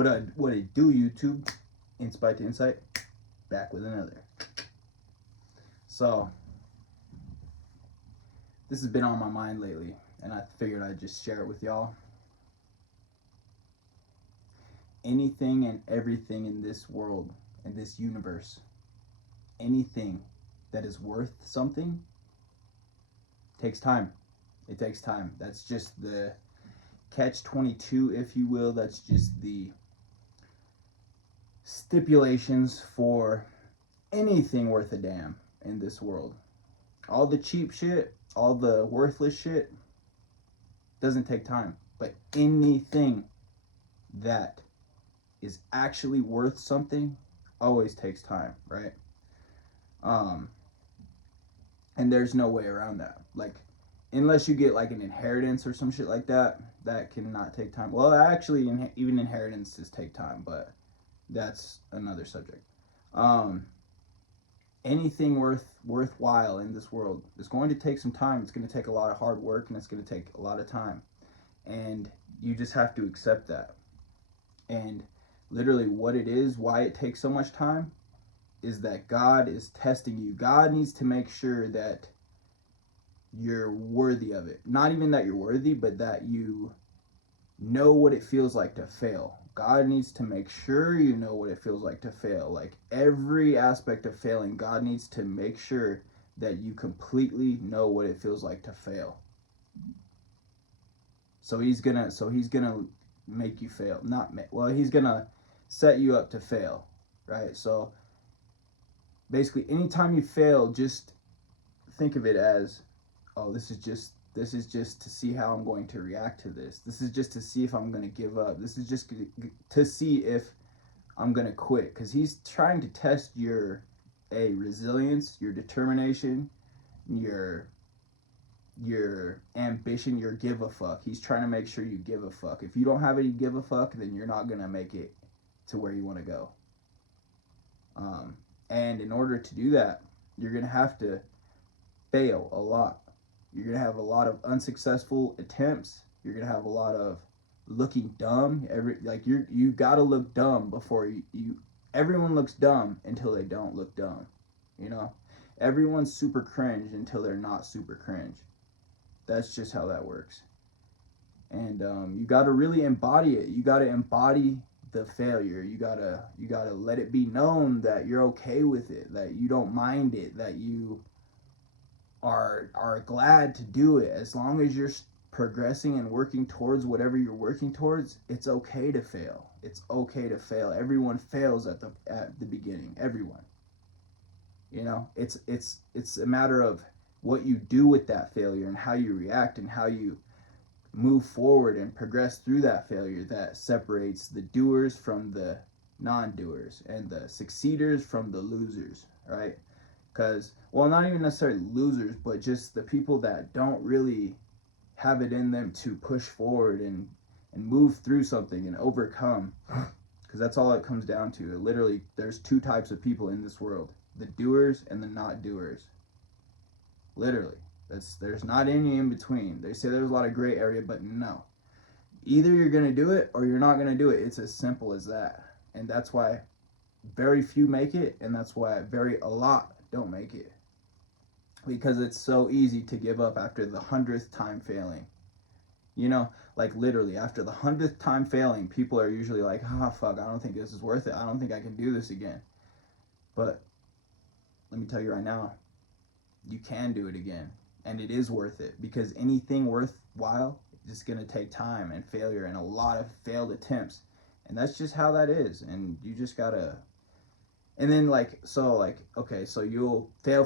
What it do, YouTube? Insight to insight. Back with another. So this has been on my mind lately, and I figured I'd just share it with y'all. Anything and everything in this world, in this universe, anything that is worth something takes time. It takes time. That's just the catch-22, if you will. That's just the stipulations for anything worth a damn in this world. All the cheap shit, all the worthless shit doesn't take time. But anything that is actually worth something always takes time, right? And there's no way around that. Like, unless you get like an inheritance or some shit like that, that cannot take time. Well, actually, even inheritances take time, but that's another subject. Anything worthwhile in this world is going to take some time. It's going to take a lot of hard work, and it's going to take a lot of time, and you just have to accept that. And literally what it is, why it takes so much time, is that God is testing you. God needs to make sure that you're worthy of it. Not even that you're worthy, but that you know what it feels like to fail. God needs to make sure you know what it feels like to fail. Like every aspect of failing, God needs to make sure that you completely know what it feels like to fail. So he's gonna make you fail. He's gonna set you up to fail, right? So basically, anytime you fail, just think of it as, oh, this is just to see how I'm going to react to this. This is just to see if I'm going to give up. This is just to see if I'm going to quit. Because he's trying to test your resilience, your determination, your ambition, your give a fuck. He's trying to make sure you give a fuck. If you don't have any give a fuck, then you're not going to make it to where you want to go. And in order to do that, you're going to have to fail a lot. You're going to have a lot of unsuccessful attempts. You're going to have a lot of looking dumb. You got to look dumb before you everyone looks dumb until they don't look dumb. You know? Everyone's super cringe until they're not super cringe. That's just how that works. And you got to really embody it. You got to embody the failure. You gotta let it be known that you're okay with it, that you don't mind it, that you are glad to do it. As long as you're progressing and working towards whatever you're working towards, it's okay to fail. It's okay to fail. Everyone fails at the beginning. Everyone. You know, it's a matter of what you do with that failure and how you react and how you move forward and progress through that failure that separates the doers from the non-doers and the succeeders from the losers, right? Because, well, not even necessarily losers, but just the people that don't really have it in them to push forward and move through something and overcome. Because that's all it comes down to. Literally, there's two types of people in this world: the doers and the not doers. Literally. There's not any in between. They say there's a lot of gray area, but no. Either you're going to do it or you're not going to do it. It's as simple as that. And that's why very few make it, and that's why a lot don't make it. Because it's so easy to give up after the 100th time failing. You know, like literally after the 100th time failing, people are usually like, fuck, I don't think this is worth it. I don't think I can do this again. But let me tell you right now, you can do it again. And it is worth it, because anything worthwhile is just going to take time and failure and a lot of failed attempts. And that's just how that is. And you just got to, and then okay, so you'll fail,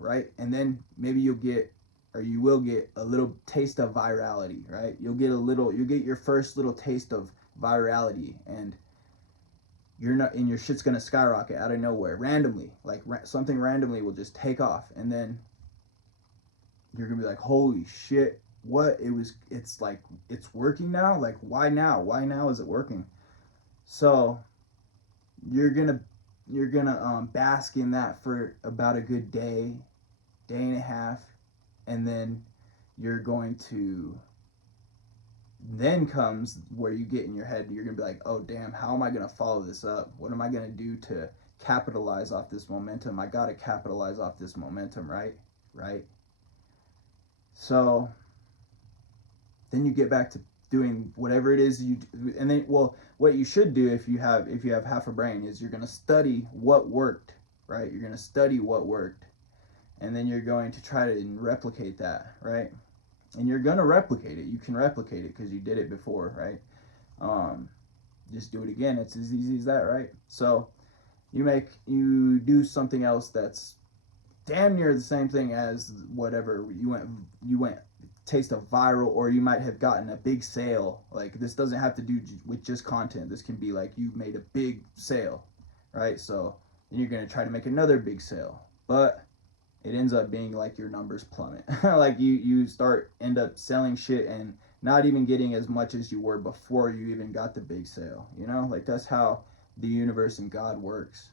right? And then maybe you will get a little taste of virality, right? You'll get your first little taste of virality, and your shit's going to skyrocket out of nowhere, randomly. Like something randomly will just take off, and then you're gonna be like, holy shit, what? It's like, it's working now? Like, why now? Why now is it working? So you're gonna bask in that for about a good day and a half, and then you're going to then comes where you get in your head, you're gonna be like, oh damn, how am I gonna follow this up? What am I gonna do to capitalize off this momentum? I gotta capitalize off this momentum, right? Right. So then you get back to doing whatever it is you do. And then, well, what you should do if you have half a brain is you're gonna study what worked, right? You're gonna study what worked, and then you're going to try to replicate that, right? And you're gonna replicate it. You can replicate it because you did it before, right? Um, just do it again. It's as easy as that, right? So you do something else that's damn near the same thing as whatever you went taste a viral, or you might have gotten a big sale. Like, this doesn't have to do with just content. This can be like you made a big sale, right? So then you're going to try to make another big sale, but it ends up being like your numbers plummet. Like you end up selling shit and not even getting as much as you were before you even got the big sale, like that's how the universe and God works.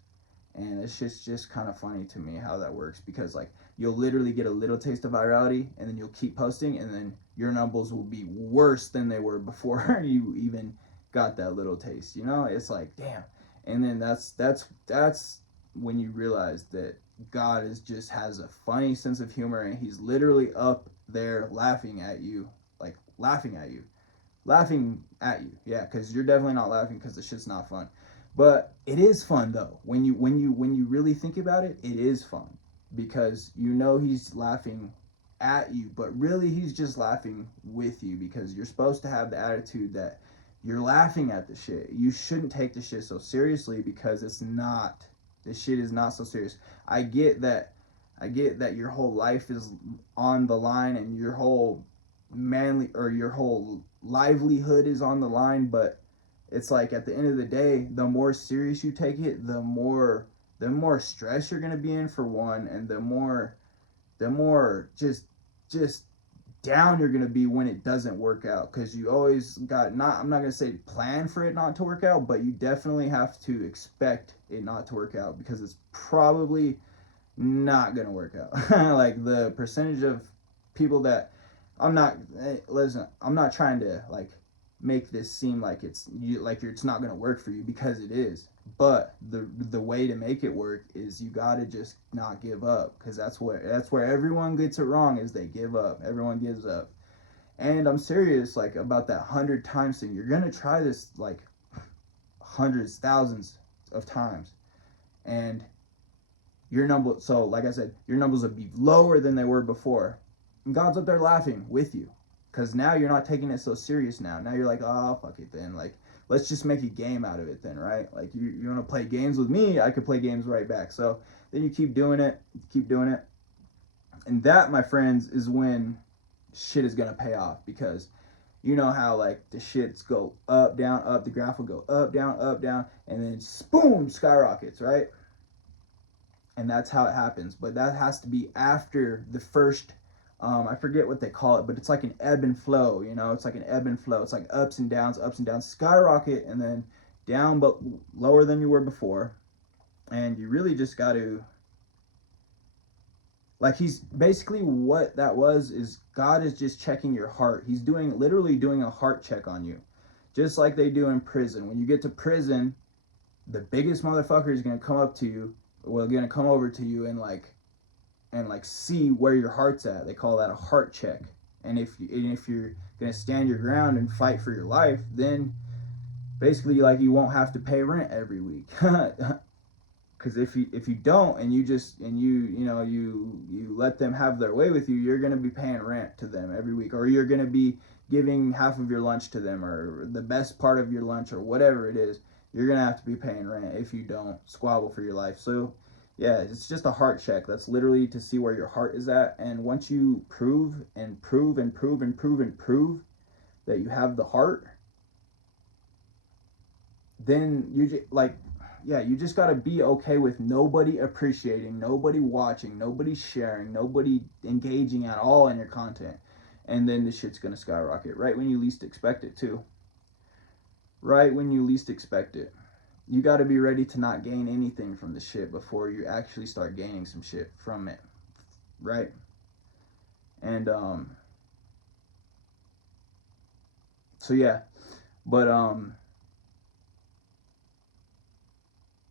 And it's just kind of funny to me how that works, because like you'll literally get a little taste of virality, and then you'll keep posting, and then your numbers will be worse than they were before you even got that little taste. It's like, damn. And then that's when you realize that God is just has a funny sense of humor, and he's literally up there laughing at you, like laughing at you. Yeah, because you're definitely not laughing because the shit's not fun. But it is fun though. When you really think about it, it is fun, because he's laughing at you, but really he's just laughing with you, because you're supposed to have the attitude that you're laughing at the shit. You shouldn't take the shit so seriously, because it's not. This shit is not so serious. I get that. I get that your whole life is on the line, and your whole your whole livelihood is on the line, but it's like at the end of the day, the more serious you take it, the more stress you're gonna be in, for one, and the more just down you're gonna be when it doesn't work out, because you always got, not I'm not gonna say plan for it not to work out, but you definitely have to expect it not to work out, because it's probably not gonna work out. Like, the percentage of people that listen, I'm not trying to like make this seem like it's not gonna work for you, because it is. But the way to make it work is you gotta just not give up, because that's where everyone gets it wrong, is they give up. Everyone gives up. And I'm serious, like, about that 100 times thing. You're gonna try this like hundreds, thousands of times, and your number so like I said, your numbers will be lower than they were before, and God's up there laughing with you, because now you're not taking it so serious. Now you're like, oh fuck it then, like, let's just make a game out of it then, right? Like, you want to play games with me, I could play games right back. So then you keep doing it, and that, my friends, is when shit is gonna pay off, because you know how like the shits go up, down, up, the graph will go up, down, and then boom, skyrockets, right? And that's how it happens. But that has to be after the first, I forget what they call it, but it's like an ebb and flow. It's like an ebb and flow. It's like ups and downs, skyrocket, and then down, but lower than you were before. And you really just got to, like, he's basically, what that was is God is just checking your heart. He's literally doing a heart check on you, just like they do in prison. When you get to prison, the biggest motherfucker is gonna come up to you, gonna come over to you, and see where your heart's at. They call that a heart check. And if you're gonna stand your ground and fight for your life, then basically, like, you won't have to pay rent every week. Because if you don't, and you let them have their way with you, you're gonna be paying rent to them every week, or you're gonna be giving half of your lunch to them, or the best part of your lunch, or whatever it is. You're gonna have to be paying rent if you don't squabble for your life. So yeah, it's just a heart check. That's literally to see where your heart is at. And once you prove and prove and prove and prove and prove that you have the heart, then you just got to be okay with nobody appreciating, nobody watching, nobody sharing, nobody engaging at all in your content. And then this shit's going to skyrocket right when you least expect it too. Right when you least expect it. You got to be ready to not gain anything from the shit before you actually start gaining some shit from it. Right? And So yeah, but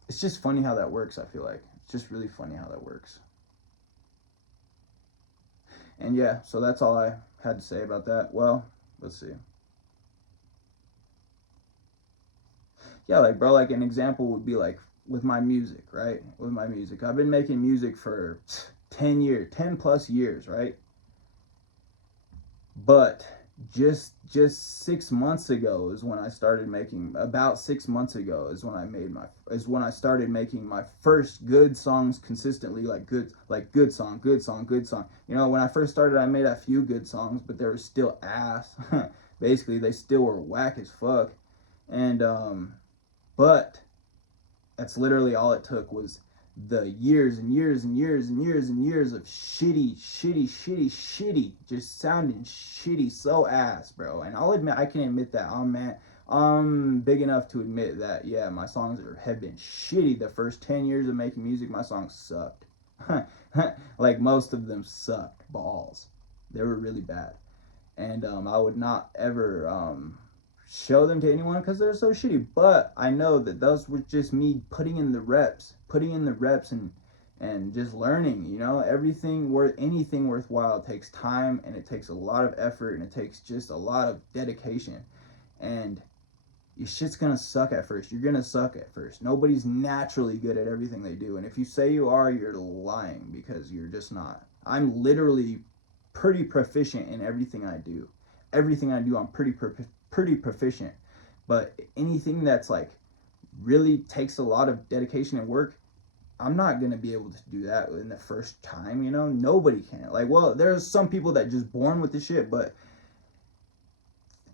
it's just funny how that works. I feel like it's just really funny how that works. And yeah, so that's all I had to say about that. Well, let's see. Yeah, like bro, like an example would be like with my music, right? With my music, I've been making music for 10 years, 10 plus years, right? But just 6 months ago is when I started making. About 6 months ago is when I started making my first good songs consistently, like good song, good song, good song. You know, when I first started, I made a few good songs, but they were still ass. Basically, they still were whack as fuck. And but that's literally all it took was the years and years and years and years and years of shitty, just sounding shitty, so ass, bro. And I'll admit, I can admit that. Oh man, I'm big enough to admit that. Yeah, my songs have been shitty. The first 10 years of making music, my songs sucked. Like most of them sucked balls. They were really bad, and I would not ever show them to anyone because they're so shitty. But I know that those were just me putting in the reps, and just learning. You know, anything worthwhile takes time, and it takes a lot of effort, and it takes just a lot of dedication. And your shit's gonna suck at first. You're gonna suck at first. Nobody's naturally good at everything they do, and if you say you are, you're lying because you're just not. I'm literally pretty proficient in everything I do. Everything I do, I'm pretty proficient. But anything that's like really takes a lot of dedication and work, I'm not gonna be able to do that in the first time. You know, nobody can. Like, well, there's some people that just born with the shit, but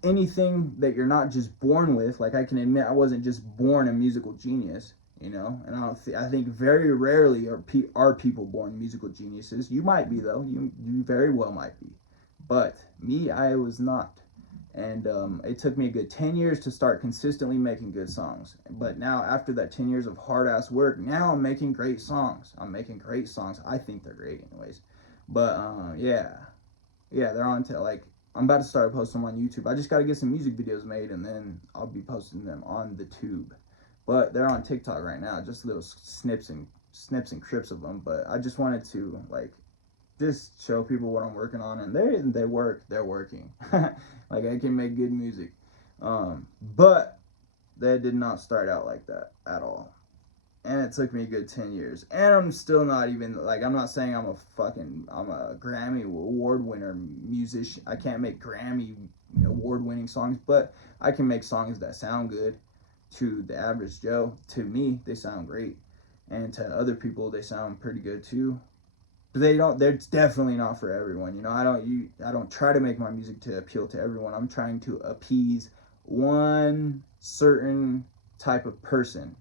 anything that you're not just born with, like I can admit, I wasn't just born a musical genius. You know, and I think very rarely are people born musical geniuses. You might be though. You very well might be, but me, I was not. And it took me a good 10 years to start consistently making good songs. But now, after that 10 years of hard ass work, now I'm making great songs. I think they're great anyways. But yeah, they're on to like, I'm about to start posting them on YouTube. I just got to get some music videos made, and then I'll be posting them on the tube. But they're on TikTok right now, just little snips and crips of them. But I just wanted to like just show people what I'm working on, and they're working. Like I can make good music, but that did not start out like that at all. And it took me a good 10 years, and I'm still not even like, I'm not saying I'm a Grammy award winner musician. I can't make Grammy award winning songs, but I can make songs that sound good to the average Joe. To me, they sound great, and to other people, they sound pretty good too. But they're definitely not for everyone. You know, I don't try to make my music to appeal to everyone. I'm trying to appease one certain type of person,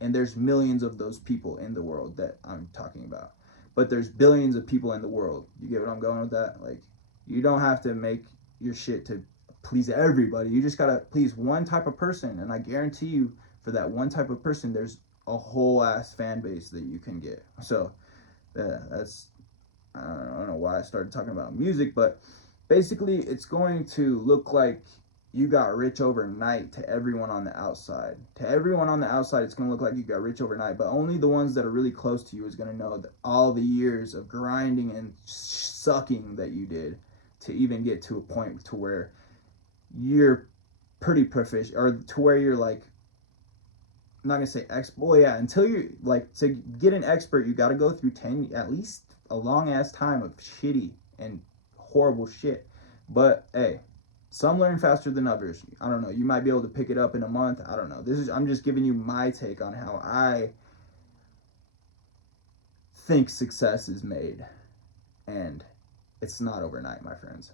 and there's millions of those people in the world that I'm talking about. But there's billions of people in the world. You get what I'm going with that? Like, you don't have to make your shit to please everybody. You just gotta please one type of person, and I guarantee you, for that one type of person, there's a whole ass fan base that you can get. So that's, I don't know why I started talking about music, but basically it's going to look like you got rich overnight to everyone on the outside. To everyone on the outside, it's going to look like you got rich overnight, but only the ones that are really close to you is going to know that all the years of grinding and sucking that you did to even get to a point to where you're pretty proficient, or to where you're like, I'm not gonna say expert. Well, yeah, until you like to get an expert, you got to go through 10, at least a long ass time of shitty and horrible shit. But hey, some learn faster than others. I don't know. You might be able to pick it up in a month. I don't know. I'm just giving you my take on how I think success is made, and it's not overnight, my friends.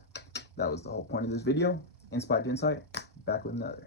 That was the whole point of this video. Inspired Insight. Back with another.